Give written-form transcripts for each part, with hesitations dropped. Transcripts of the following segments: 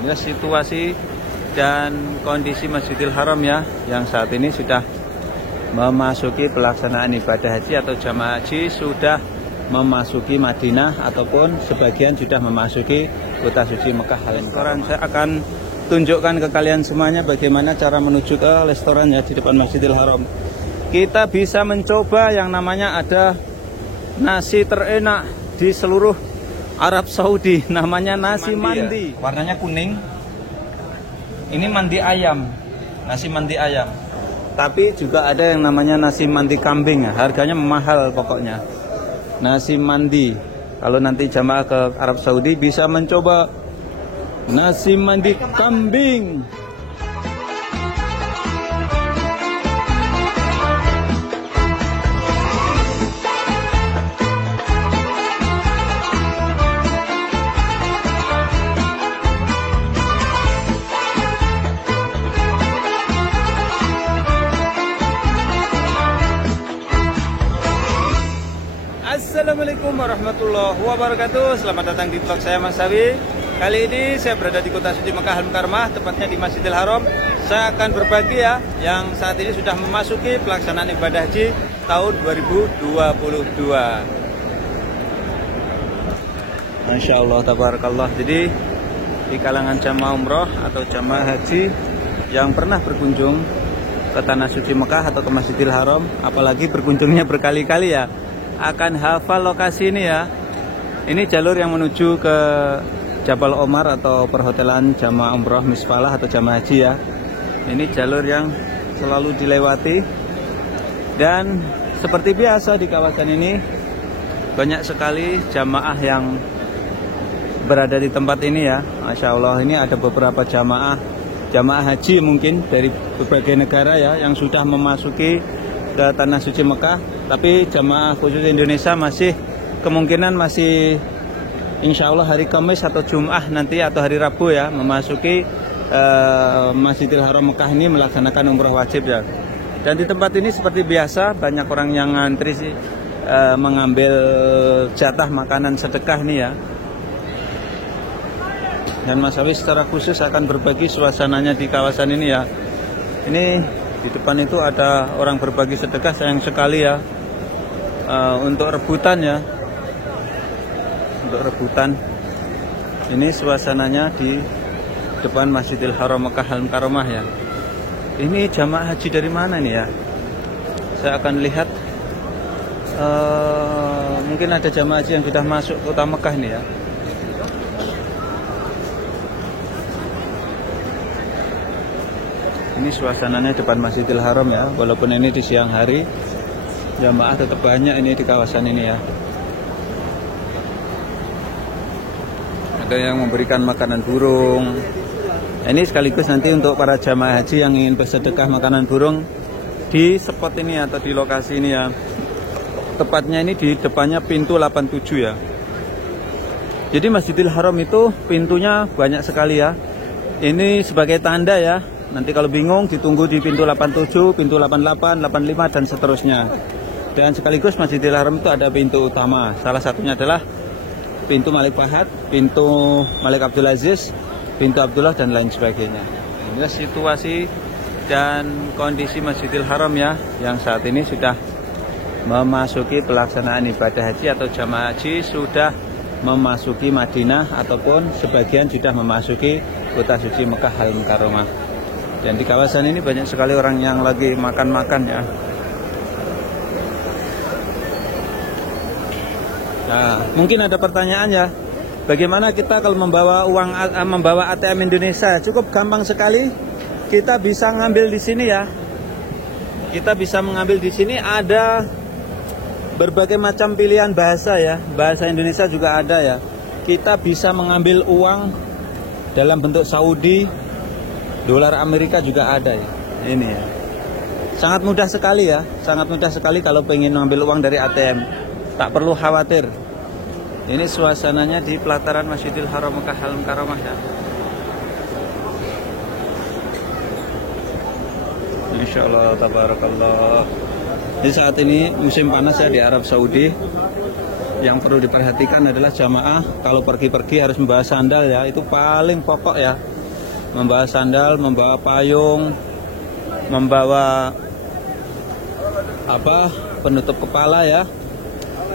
Inilah situasi dan kondisi Masjidil Haram ya, yang saat ini sudah memasuki pelaksanaan ibadah haji atau jamaah haji, sudah memasuki Madinah ataupun sebagian sudah memasuki kota suci Mekah. Restoran saya akan tunjukkan ke kalian semuanya bagaimana cara menuju ke restoran ya di depan Masjidil Haram. Kita bisa mencoba yang namanya ada nasi terenak di seluruh Arab Saudi, namanya nasi mandi. Ya. Warnanya kuning. Ini mandi ayam, nasi mandi ayam. Tapi juga ada yang namanya nasi mandi kambing ya. Harganya mahal pokoknya. Nasi mandi. Kalau nanti jamaah ke Arab Saudi bisa mencoba nasi mandi kambing. Assalamualaikum warahmatullahi wabarakatuh. Selamat datang di vlog saya Mas Sawi. Kali ini saya berada di kota suci Mekah Al-Mukarramah, tepatnya di Masjidil Haram. Saya akan berbagi ya, yang saat ini sudah memasuki pelaksanaan ibadah haji tahun 2022. Masya Allah, tabarakallah. Jadi di kalangan jamaah umroh atau jamaah haji yang pernah berkunjung ke tanah suci Mekah atau ke Masjidil Haram, apalagi berkunjungnya berkali-kali ya, akan hafal lokasi ini ya. Ini jalur yang menuju ke Jabal Omar atau perhotelan jamaah umroh Misfalah atau jamaah haji ya. Ini jalur yang selalu dilewati. Dan seperti biasa di kawasan ini banyak sekali jamaah yang berada di tempat ini ya. Masya Allah, ini ada beberapa jamaah haji mungkin dari berbagai negara ya, yang sudah memasuki ke tanah suci Mekah. Tapi jamaah khusus Indonesia masih kemungkinan masih insya Allah hari Kamis atau Jum'ah nanti atau hari Rabu ya, memasuki Masjidil Haram Mekah ini melaksanakan umroh wajib ya. Dan di tempat ini seperti biasa banyak orang yang ngantri sih, mengambil jatah makanan sedekah nih ya. Dan Mas Awi secara khusus akan berbagi suasananya di kawasan ini ya. Ini di depan itu ada orang berbagi sedekah, sayang sekali ya. Untuk rebutan ya, untuk rebutan. Ini suasananya di depan Masjidil Haram Mekah Al-Mukarramah ya. Ini jamaah haji dari mana nih ya? Saya akan lihat. Mungkin ada jamaah haji yang sudah masuk kota Mekah nih ya. Ini suasananya depan Masjidil Haram ya. Walaupun ini di siang hari, jamaah tetap banyak ini di kawasan ini ya. Ada yang memberikan makanan burung. Ini sekaligus nanti untuk para jamaah haji yang ingin bersedekah makanan burung di spot ini atau di lokasi ini ya. Tepatnya ini di depannya pintu 87 ya. Jadi Masjidil Haram itu pintunya banyak sekali ya. Ini sebagai tanda ya. Nanti kalau bingung ditunggu di pintu 87, pintu 88, 85 dan seterusnya. Dan sekaligus Masjidil Haram itu ada pintu utama. Salah satunya adalah pintu Malik Fahad, pintu Malik Abdul Aziz, pintu Abdullah dan lain sebagainya. Inilah situasi dan kondisi Masjidil Haram ya, yang saat ini sudah memasuki pelaksanaan ibadah haji atau jamaah haji, sudah memasuki Madinah ataupun sebagian sudah memasuki kota suci Mekah Al-Mukarramah. Dan di kawasan ini banyak sekali orang yang lagi makan-makan ya. Nah, mungkin ada pertanyaan ya, bagaimana kita kalau membawa ATM Indonesia? Cukup gampang sekali, kita bisa ngambil di sini ya. Kita bisa mengambil di sini, ada berbagai macam pilihan bahasa ya. Bahasa Indonesia juga ada ya. Kita bisa mengambil uang dalam bentuk Saudi, dolar Amerika juga ada ya. Ini ya. Sangat mudah sekali ya, sangat mudah sekali kalau pengen mengambil uang dari ATM. Tak perlu khawatir. Ini suasananya di pelataran Masjidil Haram Mekah Al-Mukarramah ya. Insya Allah, tabarakallah. Jadi saat ini musim panas ya di Arab Saudi. yang perlu diperhatikan adalah jamaah kalau pergi-pergi harus membawa sandal ya, itu paling pokok ya. Membawa sandal, membawa payung, membawa penutup kepala ya,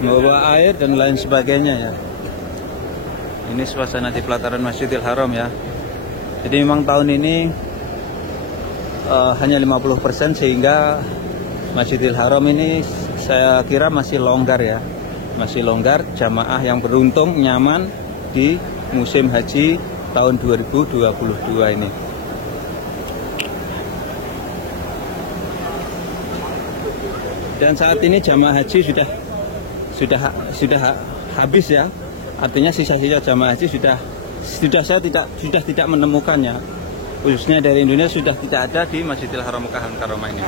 membawa air dan lain sebagainya ya. Ini suasana di pelataran Masjidil Haram ya. Jadi memang tahun ini hanya 50%, sehingga Masjidil Haram ini saya kira masih longgar ya. Masih longgar, jamaah yang beruntung nyaman di musim haji tahun 2022 ini. Dan saat ini jamaah haji sudah habis ya. Artinya sisa-sisa jamaah haji sudah tidak menemukannya. Khususnya dari Indonesia sudah tidak ada di Masjidil Haram Mekah Al-Mukarramah ini.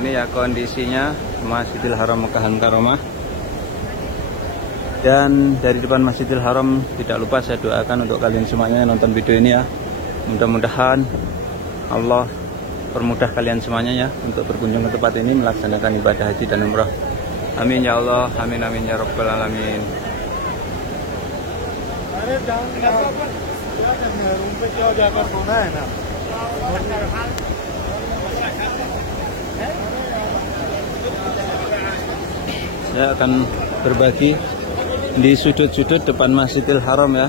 Ini ya kondisinya Masjidil Haram Mekah Al-Mukarramah. Dan dari depan Masjidil Haram tidak lupa saya doakan untuk kalian semuanya yang nonton video ini ya. Mudah-mudahan Allah permudah kalian semuanya ya untuk berkunjung ke tempat ini melaksanakan ibadah haji dan umrah. Amin ya Allah, amin amin ya rabbal alamin. Saya akan berbagi di sudut-sudut depan Masjidil Haram ya.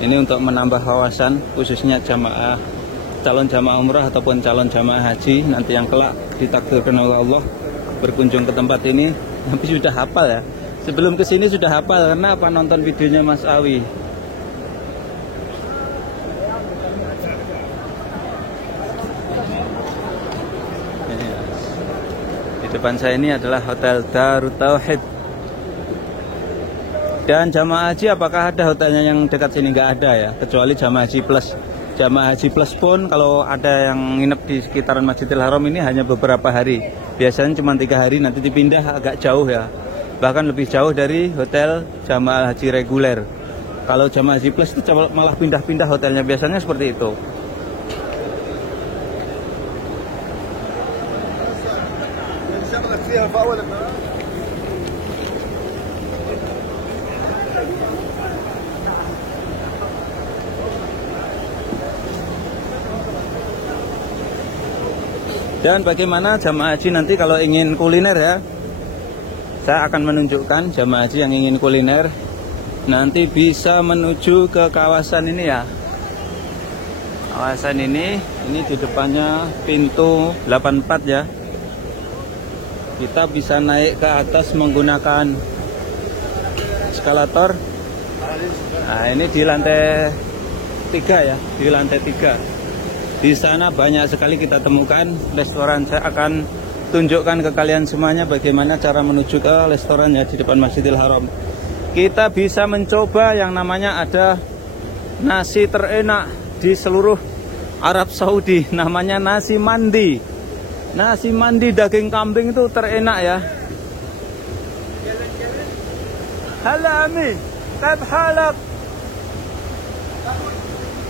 Ini untuk menambah wawasan khususnya jamaah, calon jamaah umrah ataupun calon jamaah haji nanti yang kelak ditakdirkan oleh Allah berkunjung ke tempat ini, tapi sudah hafal ya. Sebelum kesini sudah hafal karena apa? Nonton videonya Mas Awi. Di depan saya ini adalah Hotel Darut Tauhid. Dan jamaah haji apakah ada hotelnya yang dekat sini? Nggak ada ya, kecuali jamaah haji plus. Jamaah haji plus pun kalau ada yang nginep di sekitaran Masjidil Haram ini hanya beberapa hari. Biasanya cuma 3 hari, nanti dipindah agak jauh ya. Bahkan lebih jauh dari hotel jamaah haji reguler. Kalau jamaah haji plus itu malah pindah-pindah hotelnya, biasanya seperti itu. Dan bagaimana jamaah haji nanti kalau ingin kuliner ya, saya akan menunjukkan jamaah haji yang ingin kuliner nanti bisa menuju ke kawasan ini ya. Kawasan ini di depannya pintu 84 ya. Kita bisa naik ke atas menggunakan eskalator. Nah, ini di lantai 3 ya, di lantai 3. Di sana banyak sekali kita temukan restoran. Saya akan tunjukkan ke kalian semuanya bagaimana cara menuju ke restorannya di depan Masjidil Haram. Kita bisa mencoba yang namanya ada nasi terenak di seluruh Arab Saudi, namanya nasi mandi. Nasi mandi daging kambing itu terenak ya. Halo Ami, tab halak.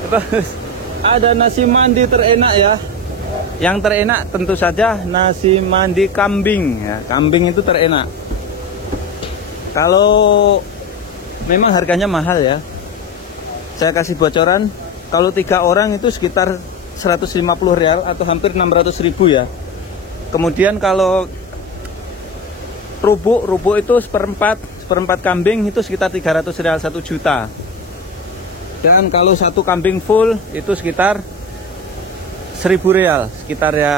Bagus. Ada nasi mandi terenak ya. Yang terenak tentu saja nasi mandi kambing ya. Kambing itu terenak. Kalau memang harganya mahal ya. Saya kasih bocoran, kalau 3 orang itu sekitar 150 rial atau hampir 600 ribu ya. Kemudian kalau rubuk itu seperempat kambing itu sekitar 300 rial, 1 juta. Dan kalau 1 kambing full itu sekitar 1000 rial, sekitar ya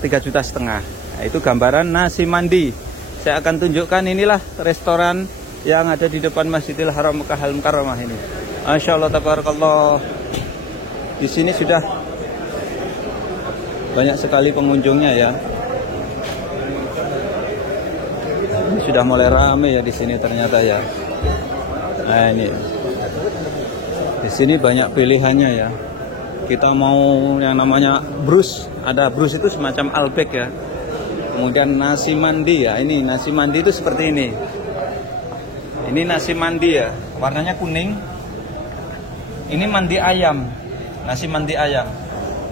3,5 juta. Nah, itu gambaran nasi mandi. Saya akan tunjukkan, inilah restoran yang ada di depan Masjidil Haram Mekah Al-Mukarramah ini. Masya Allah, tabarakallah. Di sini sudah banyak sekali pengunjungnya ya. Sudah mulai ramai ya di sini ternyata ya. Nah ini. Di sini banyak pilihannya ya. Kita mau yang namanya brus, ada brus itu semacam albek ya. Kemudian nasi mandi ya. Ini nasi mandi itu seperti ini. Ini nasi mandi ya, warnanya kuning. Ini mandi ayam, nasi mandi ayam.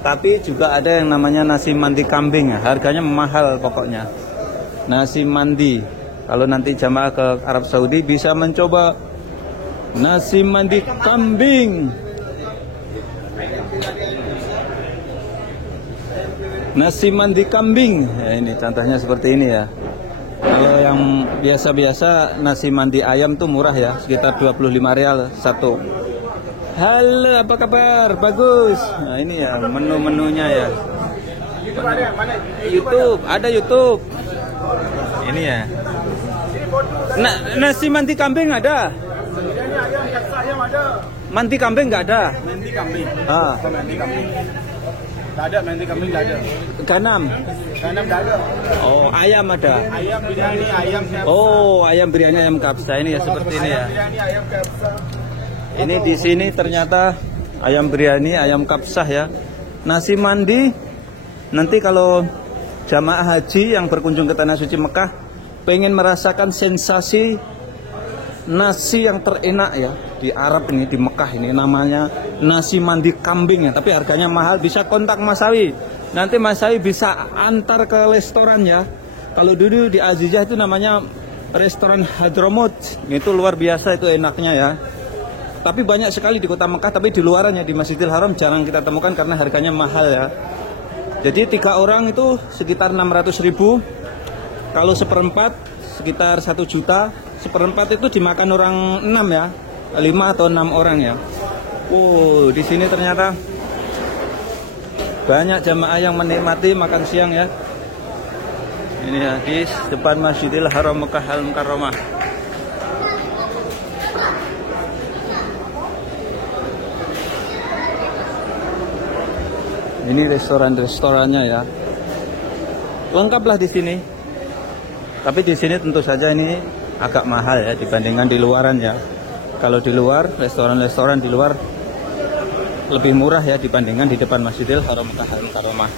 Tapi juga ada yang namanya nasi mandi kambing ya. Harganya mahal pokoknya. nasi mandi. Kalau nanti jamaah ke Arab Saudi bisa mencoba nasi mandi kambing. Nasi mandi kambing. Ya, ini contohnya seperti ini ya. Kalau yang biasa-biasa nasi mandi ayam tuh murah ya, sekitar 25 rial satu. Halo, apa kabar? Bagus. Nah, ini ya menu-menunya ya. YouTube, ada YouTube. Ini ya. Nasi mandi kambing ada? Mandi kambing nggak ada? Mandi kambing. Mandi kambing. Nggak ada, mandi kambing nggak ada. Ganam? Ganam nggak ada. Oh, ayam ada? Ayam biryani, ayam kapsa. Oh, ayam biryani, ayam kapsa. Ini ya seperti ini ya. Biryani, ayam kapsa. Ini di sini ternyata ayam biryani, ayam kapsah ya. Nasi mandi. Nanti kalau jamaah haji yang berkunjung ke Tanah Suci Mekah pengen merasakan sensasi nasi yang terenak ya di Arab ini, di Mekah ini, namanya nasi mandi kambing ya. Tapi harganya mahal, bisa kontak Mas Sawi. Nanti Mas Sawi bisa antar ke restoran ya. Kalau dulu di Azizah itu namanya restoran Hadramut. Itu luar biasa, itu enaknya ya. Tapi banyak sekali di kota Mekah, tapi di luarannya di Masjidil Haram jarang kita temukan karena harganya mahal ya. Jadi 3 orang itu sekitar 600.000. Kalau seperempat sekitar 1 juta. Seperempat itu dimakan orang 6 ya, 5 atau 6 orang ya. Oh, di sini ternyata banyak jamaah yang menikmati makan siang ya. Ini ya di depan Masjidil Haram Mekah Al-Mukarramah. Ini restoran-restorannya ya. Lengkaplah di sini. Tapi di sini tentu saja ini agak mahal ya dibandingkan di luaran ya. Kalau di luar, restoran-restoran di luar lebih murah ya dibandingkan di depan Masjidil Haram Mekah Al-Mukarramah.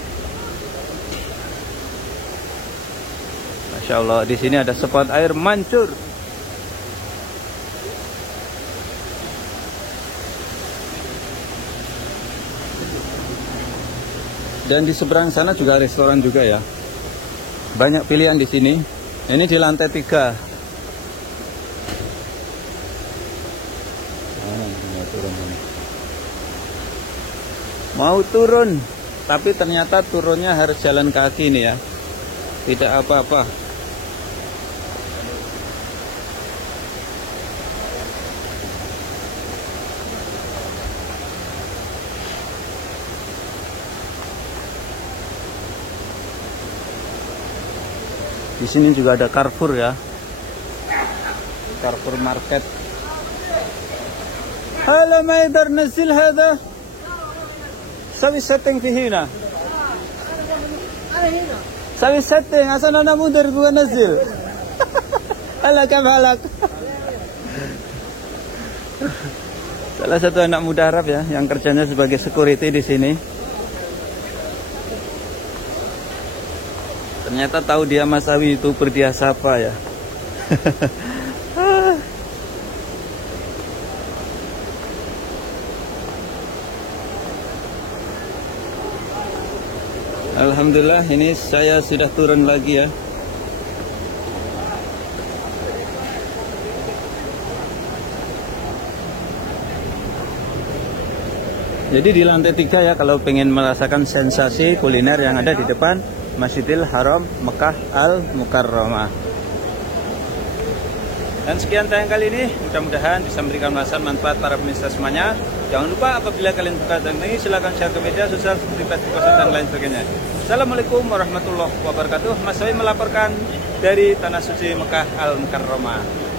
Masya Allah, di sini ada spot air mancur. Dan di seberang sana juga restoran juga ya. Banyak pilihan di sini. Ini di lantai 3. Mau turun, tapi ternyata turunnya harus jalan kaki nih ya. Tidak apa-apa. Di sini juga ada Carrefour ya. Carrefour Market. Halo, ma yaqdar nazil hada? سوي setting في هنا. سوي setting عشان أنا مدرب وأنزل. هلا كيف حالك؟ Salah satu anak muda Arab ya, yang kerjanya sebagai security di sini. Ternyata tahu dia Mas Sawi itu berdia sapa ya. Alhamdulillah, ini saya sudah turun lagi ya. Jadi di lantai 3 ya, kalau pengen merasakan sensasi kuliner yang ada di depan Masjidil Haram Mekah Al-Mukarramah. Dan sekian tayang kali ini, mudah-mudahan bisa memberikan manfaat para pemirsa semuanya. Jangan lupa apabila kalian suka dan ini silahkan share ke media sosial seperti Facebook dan lain sebagainya. Assalamualaikum warahmatullahi wabarakatuh. Mas Sawi melaporkan dari Tanah Suci Mekah Al-Mukarramah.